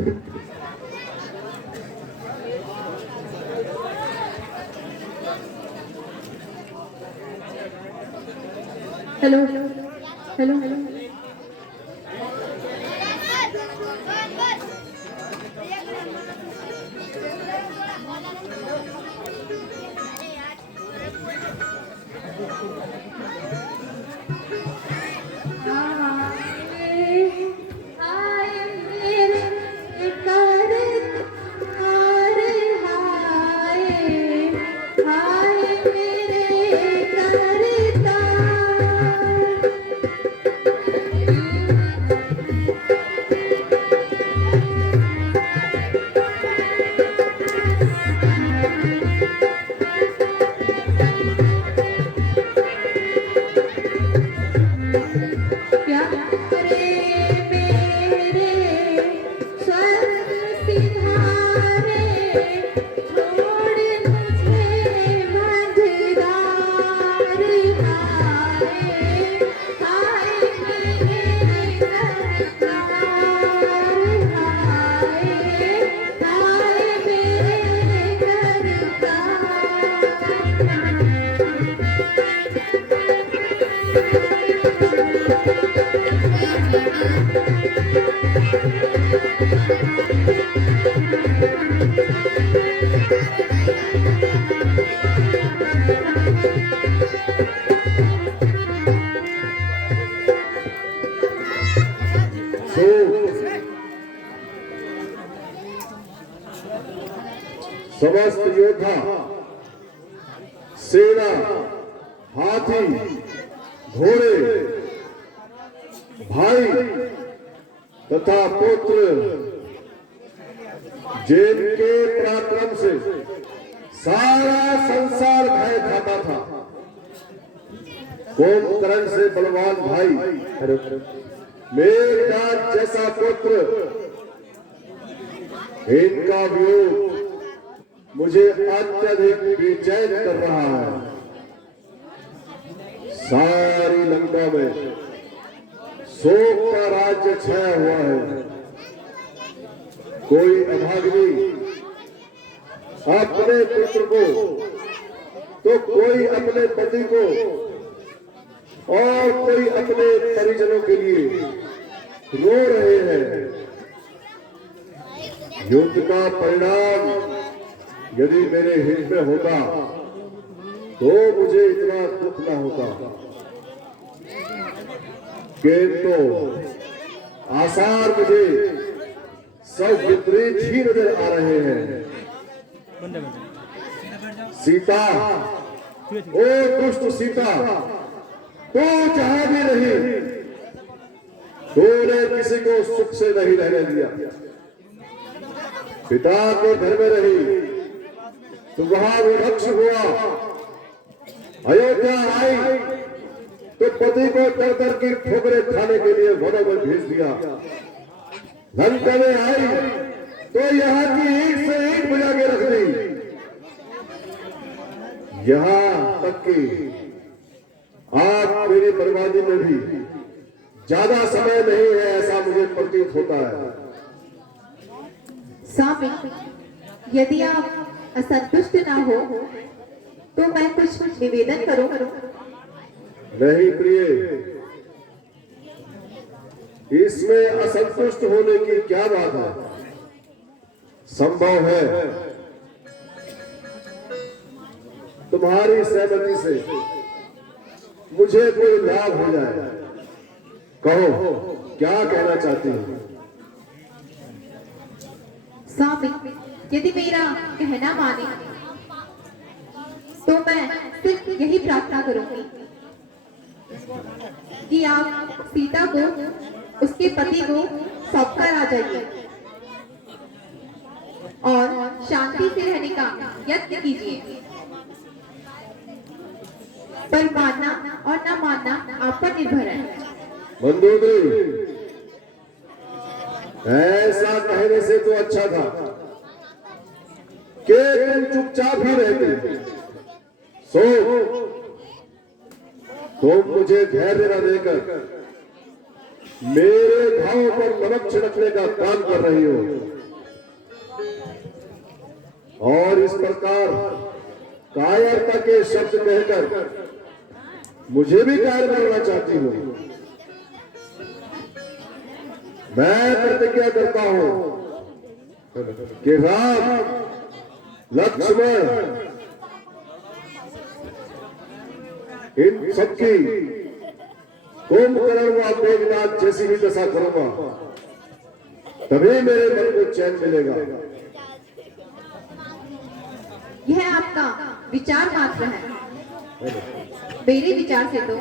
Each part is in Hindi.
Hello hello hello hello. समस्त योद्धा, सेना, हाथी, घोड़े, भाई तथा पुत्र जिनके पराक्रम से सारा संसार भय खाता था, कुंभकर्ण से बलवान भाई, मेघनाद जैसा पुत्र, इनका वियोग मुझे अत्यधिक बेचैन कर रहा है। सारी लंका में शोक का राज्य छाया हुआ है। कोई अभागिनी अपने पुत्र को तो कोई अपने पति को और कोई अपने परिजनों के लिए रो रहे हैं। युद्ध का परिणाम यदि मेरे हित में होता तो मुझे इतना दुख न होता, किंतु आसार मुझे सब विपरीत ही नजर आ रहे हैं। सीता, ओ दुष्ट सीता, तो जहां भी रही, तूने किसी को सुख से नहीं रहने दिया। पिता के घर में रही तो वहां विभक्ष हुआ, अयोध्या आई तो पति को डर डर की ठोकरें खाने के लिए वनों में भेज दिया। लंका में आई तो यहाँ की ईंट से ईंट बजा के रख दी। यहाँ तक कि आप मेरी बर्बादी में भी ज्यादा समय नहीं है, ऐसा मुझे प्रतीत होता है। स्वामी, यदि आप असंतुष्ट ना हो तो मैं कुछ निवेदन करूं? नहीं प्रिय, इसमें असंतुष्ट होने की क्या बात है? संभव है तुम्हारी सहमति से मुझे कोई लाभ हो जाए। कहो, क्या कहना चाहती हो? स्वामी, यदि मेरा कहना माने तो मैं सिर्फ यही प्रार्थना करूंगी कि आप सीता को उसके पति को सौंपकर आ जाइए और शांति से रहने का यत्न कीजिए। पर मानना और न मानना आप पर निर्भर है। मंदोदरी, ऐसा कहने से तो अच्छा था कि तुम चुपचाप ही रहते। तुम मुझे धैर्य न देकर मेरे घावों पर नमक छिड़कने का काम कर रही हो और इस प्रकार कायरता के शब्द कहकर मुझे भी कायर बनाना चाहती हो। मैं प्रतिज्ञा करता हूं कि राम, लक्ष्मण, इन सबकी कुंभकर्ण व मेघनाथ जैसी ही दशा करूंगा, तभी मेरे मन को चैन मिलेगा। यह आपका विचार मात्र है, मेरे विचार से तो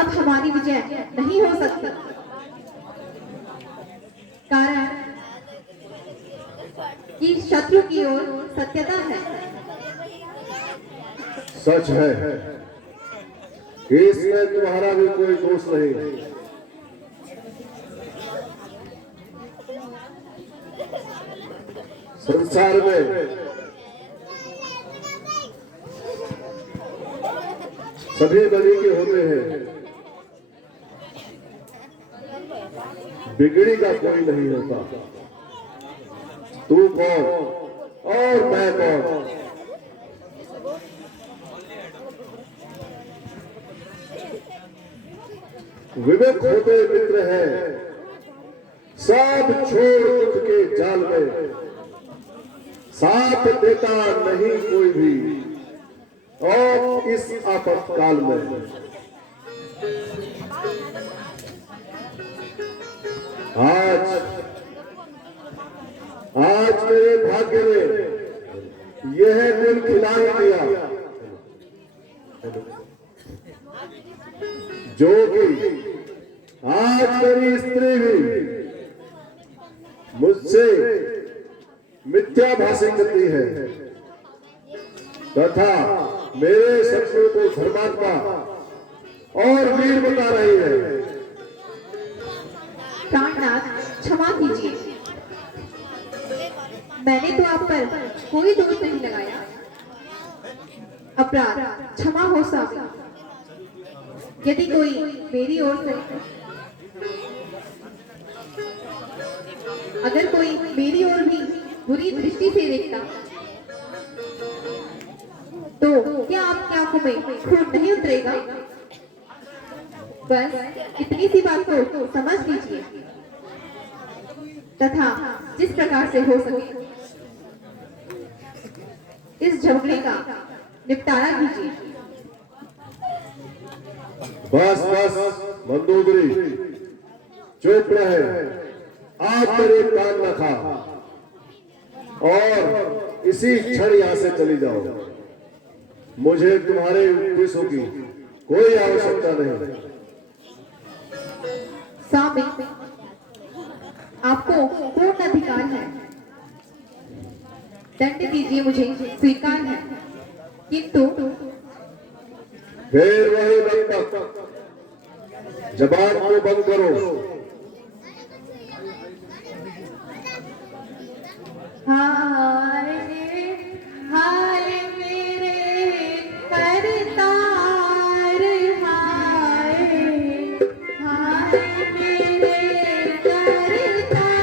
अब हमारी विजय नहीं हो सकती। कारण कि शत्रु की ओर सत्यता है। सच है कि इसमें तुम्हारा भी कोई दोष नहीं। संसार में सभी बनी के होते हैं, बिगड़ी का कोई नहीं होता। तू कौन और मैं कौन? विवेक होते मित्र है, सब छोड़ दुख के जाल में, साथ देता नहीं कोई भी और इस आपातकाल में। आज मेरे भाग्य में यह दिन खिला ही दिया जो कि आज मेरी स्त्री भी मुझसे मिथ्या भाषण करती है तथा मेरे शत्रु को धर्मात्मा और वीर बता रही है। प्राणनाथ, क्षमा कीजिए, मैंने तो आप पर कोई दोष नहीं लगाया। अपराध क्षमा हो साहब। यदि कोई मेरी ओर से अगर कोई मेरी ओर भी बुरी दृष्टि से देखता तो क्या आपकी आंखों में खून नहीं उतरेगा? बस इतनी सी बात को समझ लीजिए तथा जिस प्रकार से हो सके इस झगड़े का निपटारा कीजिए। बस बस मंदोदरी, चुप रहे, आप मेरे कान न खा और इसी क्षण यहां से चली जाओ। मुझे तुम्हारे उपदेशों की कोई आवश्यकता नहीं। स्वामी, आपको पूर्ण अधिकार है, दंड दीजिए, मुझे स्वीकार है, किंतु फिर वही वक्त जबान को बंद करो। हाय हाय मेरे करतार, हाय हाय मेरे करतार।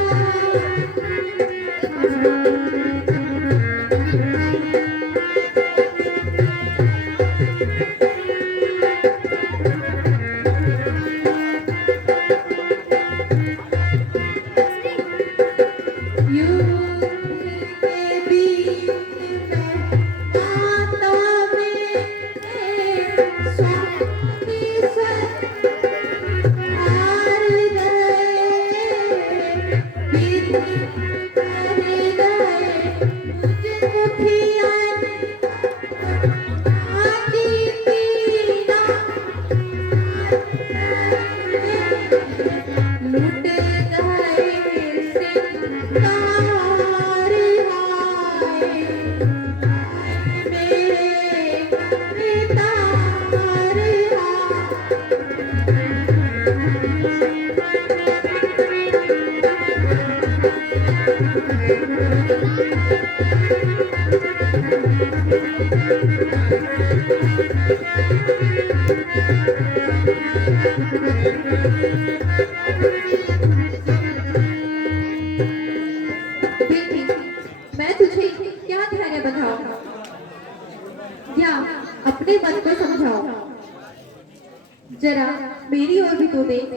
जरा मेरी ओर भी तो देख।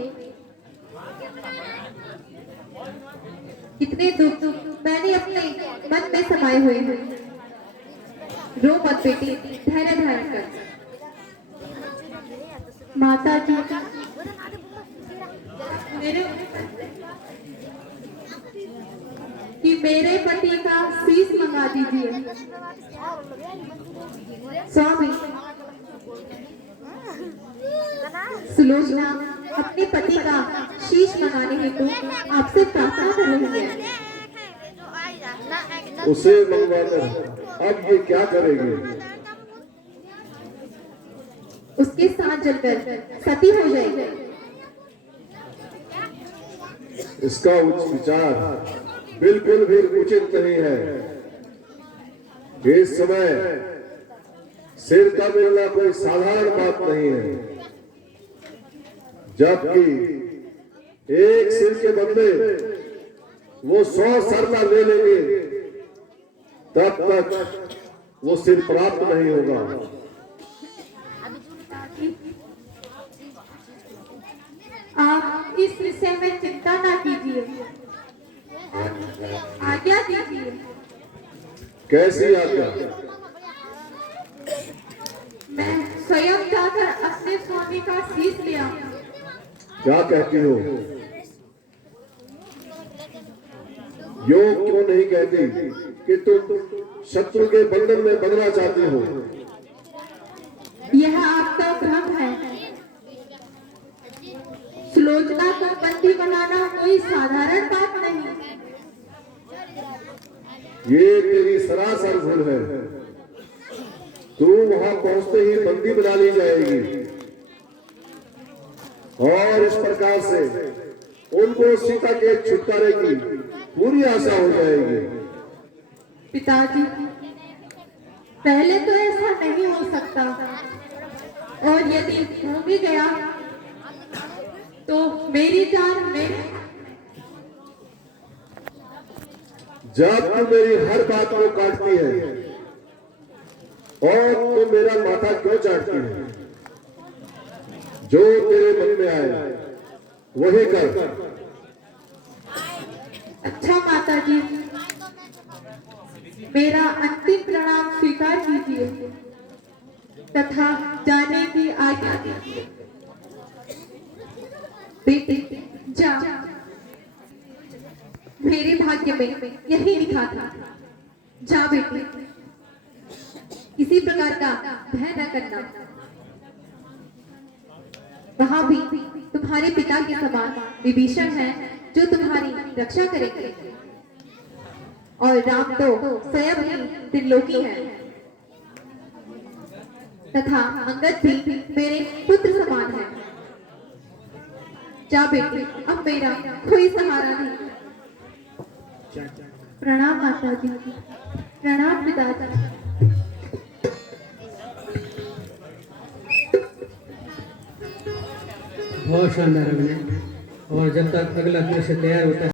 कितने दुख मैंने अपने मन में समाये हुए हैं। रो मत बेटी, धैर्य धारण कर। माता जी मेरे पति का शीश मंगा दीजिए। स्वामी, सुलोचना अपने पति का शीश मंगाने हेतु आपसे प्रार्थना कर रही है। उसे मंगवाकर अब ये क्या करेगी? उसके साथ जलकर सती हो जाएगी। इसका विचार बिल्कुल भी उचित नहीं है। इस समय सिर का मिलना कोई साधारण बात नहीं है, जबकि एक सिर के बदले वो 100 सरना ले लेंगे, तब तक वो सिर प्राप्त नहीं होगा। आप इस विषय में चिंता ना कीजिए, आज्ञा दीजिए। कैसी आज्ञा? मैं स्वयं जाकर अपने स्वामी का शीश ले आऊं। क्या कहती हो? यो क्यों नहीं कहती कि तुम शत्रु के बंधन में बदलना चाहती हो? यह आपका भ्रम है। सुलोचना को बंदी बनाना कोई साधारण बात नहीं। ये तेरी सरासर भूल है। तू वहां पहुंचते ही बंदी बना ली जाएगी और इस प्रकार से उनको सीता के छुटकारे की पूरी आशा हो जाएगी। पिताजी, पहले तो ऐसा नहीं हो सकता, और यदि हो भी गया तो मेरी जान मेरे। जब तू मेरी हर बात को काटती है और तू मेरा माथा क्यों चाटती है? जो तेरे मन में आए वही कर। अच्छा माता जी, मेरा अंतिम प्रणाम स्वीकार कीजिए तथा जाने की आज्ञा दीजिए। बेटी जा, मेरे भाग्य में यही लिखा था। जा बेटी, किसी प्रकार का भय न करना। वहां भी तुम्हारे पिता के समान विभीषण है जो तुम्हारी रक्षा करेंगे, और राम तो स्वयं ही त्रिलोकी है, तथा अंगद भी मेरे पुत्र समान है। जा बेटी, अब मेरा कोई सहारा नहीं। प्रणाम माता जी, प्रणाम पिताजी। बहुत शानदार अभिनय। और जब तक अगला दृश्य तैयार होता है